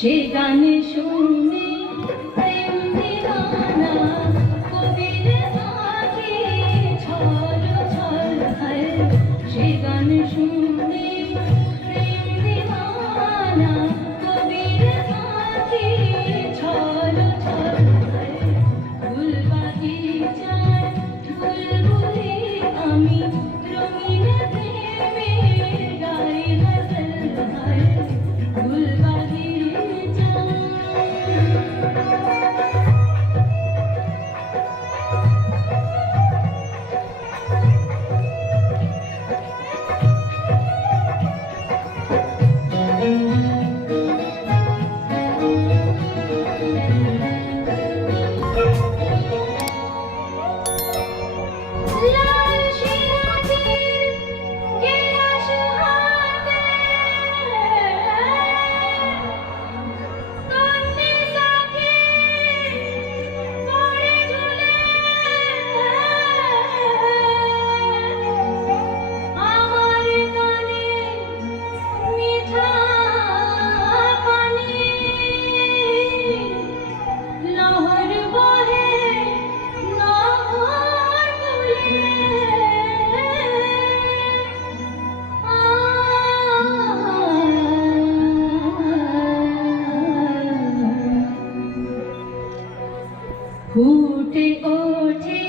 সে গানে শুনে ফুটে ওঠে